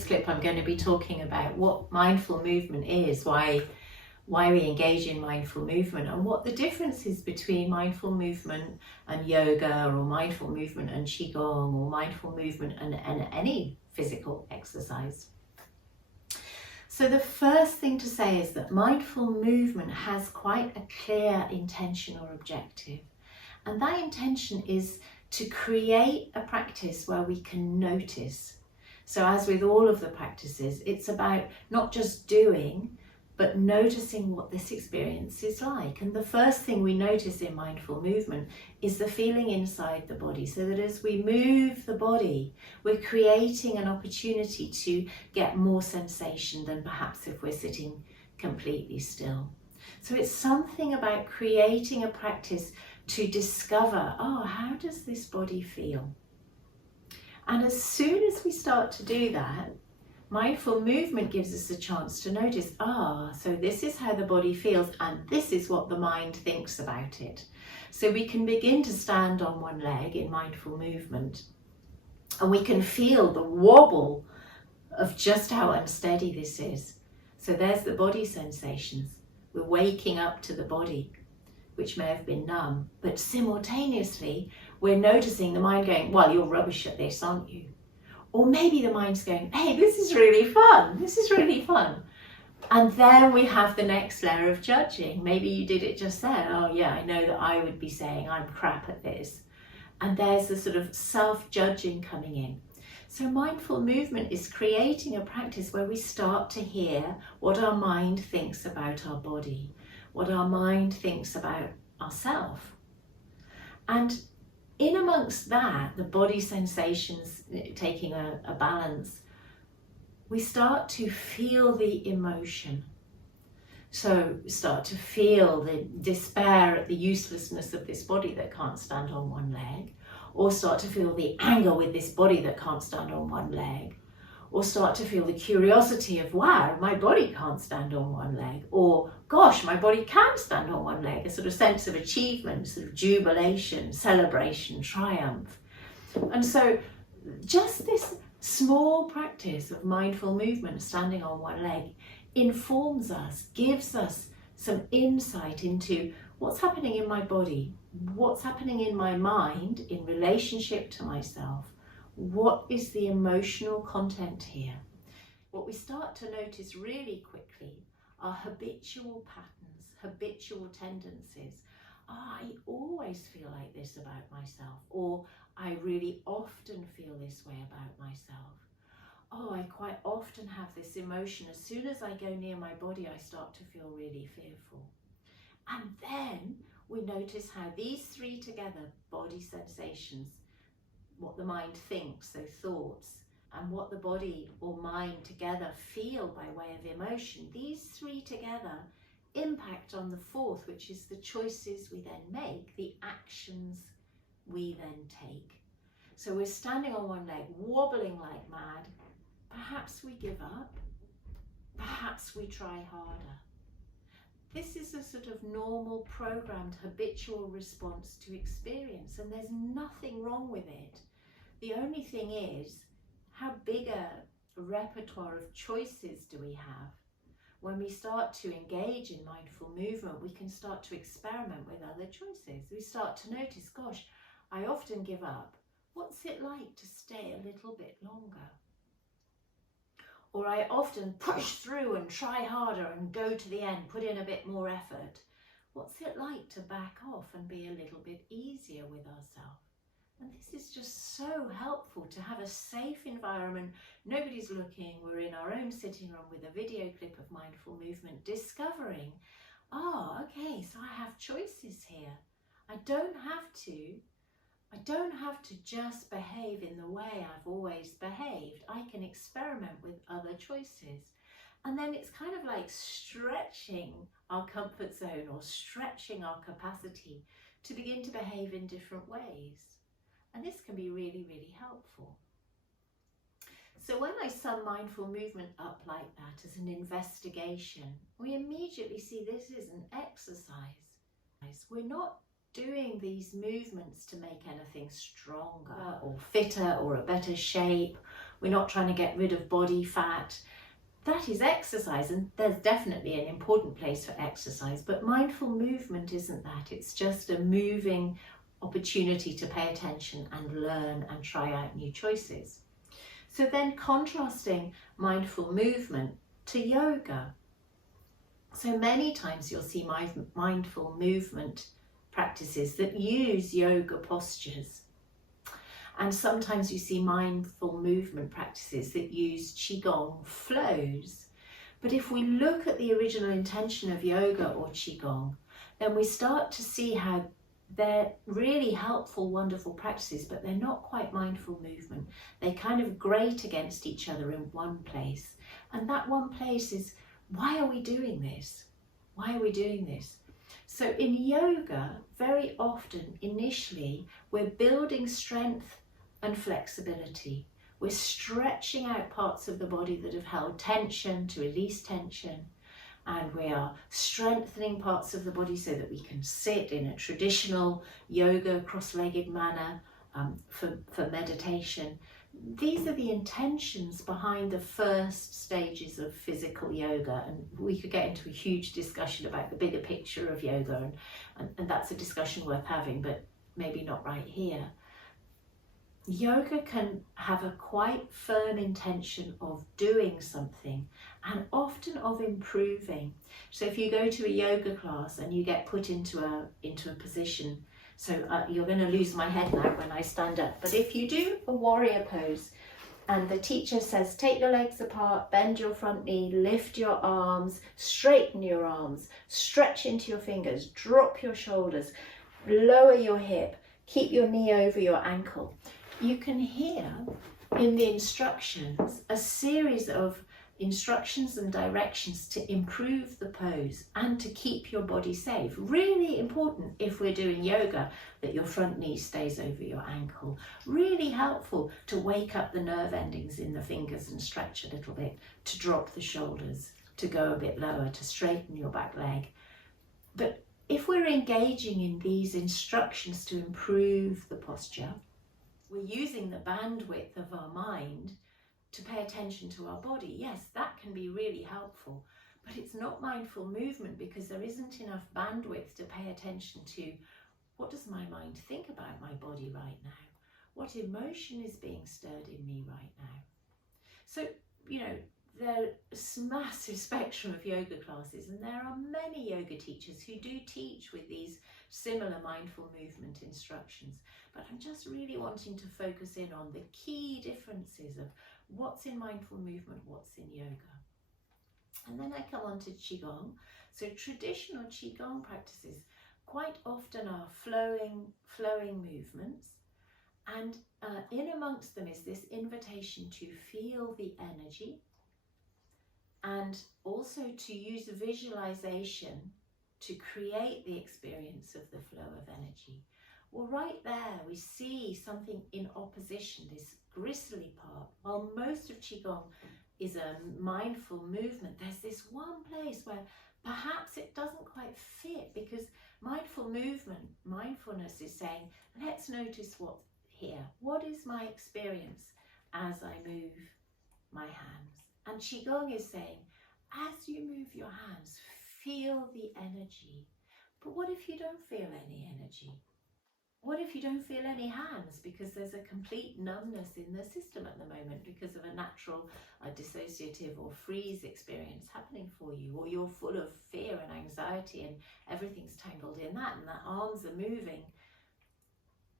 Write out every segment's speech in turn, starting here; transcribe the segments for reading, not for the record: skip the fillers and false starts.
this clip I'm going to be talking about what mindful movement is, why we engage in mindful movement, and what the difference is between mindful movement and yoga, or mindful movement and qigong, or mindful movement and any physical exercise. So the first thing to say is that mindful movement has quite a clear intention or objective, and that intention is to create a practice where we can notice. So as with all of the practices, it's about not just doing, but noticing what this experience is like. And the first thing we notice in mindful movement is the feeling inside the body, so that as we move the body, we're creating an opportunity to get more sensation than perhaps if we're sitting completely still. So it's something about creating a practice to discover, oh, how does this body feel? And as soon as we start to do that, mindful movement gives us a chance to notice, so this is how the body feels, and this is what the mind thinks about it. So we can begin to stand on one leg in mindful movement, and we can feel the wobble of just how unsteady this is. So there's the body sensations. We're waking up to the body, which may have been numb, but simultaneously we're noticing the mind going, well, you're rubbish at this, aren't you? Or maybe the mind's going, hey, this is really fun. This is really fun. And then we have the next layer of judging. Maybe you did it just then. Oh yeah, I know that I would be saying I'm crap at this. And there's the sort of self-judging coming in. So mindful movement is creating a practice where we start to hear what our mind thinks about our body, what our mind thinks about ourselves. And in amongst that, the body sensations taking a balance, we start to feel the emotion. So start to feel the despair at the uselessness of this body that can't stand on one leg, or start to feel the anger with this body that can't stand on one leg, or start to feel the curiosity of, wow, my body can't stand on one leg, or gosh, my body can stand on one leg, a sort of sense of achievement, sort of jubilation, celebration, triumph. And so just this small practice of mindful movement, standing on one leg, informs us, gives us some insight into what's happening in my body, what's happening in my mind in relationship to myself. What is the emotional content here? What we start to notice really quickly are habitual patterns, habitual tendencies. I always feel like this about myself, or I really often feel this way about myself. Oh, I quite often have this emotion. As soon as I go near my body, I start to feel really fearful. And then we notice how these three together, body sensations, what the mind thinks, so thoughts, and what the body or mind together feel by way of emotion, these three together impact on the fourth, which is the choices we then make, the actions we then take. So we're standing on one leg, wobbling like mad. Perhaps we give up. Perhaps we try harder. This is a sort of normal, programmed, habitual response to experience, and there's nothing wrong with it. The only thing is, how big a repertoire of choices do we have? When we start to engage in mindful movement, we can start to experiment with other choices. We start to notice, gosh, I often give up. What's it like to stay a little bit longer? Or I often push through and try harder and go to the end, put in a bit more effort. What's it like to back off and be a little bit easier with ourselves? And this is just so helpful to have a safe environment. Nobody's looking. We're in our own sitting room with a video clip of mindful movement, discovering, okay, so I have choices here. I don't have to just behave in the way I've always behaved. I can experiment with other choices. And then it's kind of like stretching our comfort zone or stretching our capacity to begin to behave in different ways. And this can be really, really helpful. So when I sum mindful movement up like that as an investigation, we immediately see this is an exercise. We're not doing these movements to make anything stronger or fitter or a better shape we're not trying to get rid of body fat. That is exercise, and there's definitely an important place for exercise, but mindful movement isn't that. It's just a moving opportunity to pay attention and learn and try out new choices. So then contrasting mindful movement to yoga. So many times you'll see mindful movement practices that use yoga postures. And sometimes you see mindful movement practices that use Qigong flows. But if we look at the original intention of yoga or Qigong, then we start to see how they're really helpful, wonderful practices, but they're not quite mindful movement. They kind of grate against each other in one place. And that one place is, why are we doing this? Why are we doing this? So in yoga, very often, initially, we're building strength and flexibility. We're stretching out parts of the body that have held tension to release tension, and we are strengthening parts of the body so that we can sit in a traditional yoga cross-legged manner for meditation. These are the intentions behind the first stages of physical yoga, and we could get into a huge discussion about the bigger picture of yoga, and that's a discussion worth having, but maybe not right here. Yoga can have a quite firm intention of doing something and often of improving. So if you go to a yoga class and you get put into a position, so you're going to lose my head now when I stand up, but if you do a warrior pose and the teacher says take your legs apart, bend your front knee, lift your arms, straighten your arms, stretch into your fingers, drop your shoulders, lower your hip, keep your knee over your ankle. You can hear in the instructions a series of instructions and directions to improve the pose and to keep your body safe. Really important if we're doing yoga that your front knee stays over your ankle. Really helpful to wake up the nerve endings in the fingers and stretch a little bit, to drop the shoulders, to go a bit lower, to straighten your back leg. But if we're engaging in these instructions to improve the posture, we're using the bandwidth of our mind to pay attention to our body. Yes, that can be really helpful, but it's not mindful movement because there isn't enough bandwidth to pay attention to what does my mind think about my body right now? What emotion is being stirred in me right now? So, there's a massive spectrum of yoga classes, and there are many yoga teachers who do teach with these similar mindful movement instructions. But I'm just really wanting to focus in on the key differences of what's in mindful movement, what's in yoga. And then I come on to Qigong. So traditional Qigong practices quite often are flowing movements. And in amongst them is this invitation to feel the energy and also to use visualization to create the experience of the flow of energy. Well, right there we see something in opposition, this gristly part. While most of Qigong is a mindful movement, there's this one place where perhaps it doesn't quite fit, because mindfulness is saying, let's notice what's here. What is my experience as I move my hands? And Qigong is saying, as you move your hands, feel the energy. But what if you don't feel any energy? What if you don't feel any hands because there's a complete numbness in the system at the moment because of a natural dissociative or freeze experience happening for you, or you're full of fear and anxiety and everything's tangled in that and the arms are moving?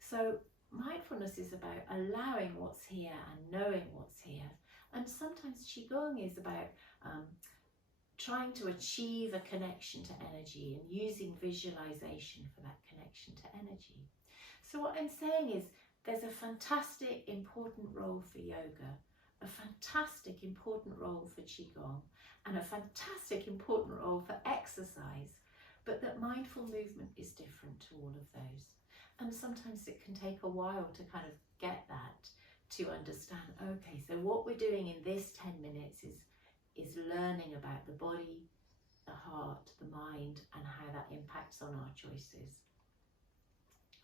So mindfulness is about allowing what's here and knowing what's here. And sometimes Qigong is about trying to achieve a connection to energy and using visualization for that connection to energy. So what I'm saying is there's a fantastic important role for yoga, a fantastic important role for Qigong, and a fantastic important role for exercise, but that mindful movement is different to all of those. And sometimes it can take a while to kind of get that, to understand, okay, so what we're doing in this 10 minutes is learning about the body, the heart, the mind, and how that impacts on our choices.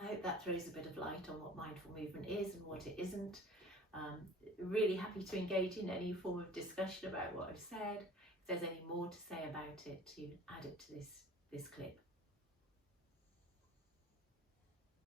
I hope that throws a bit of light on what mindful movement is and what it isn't. Really happy to engage in any form of discussion about what I've said. If there's any more to say about it, to add it to this clip.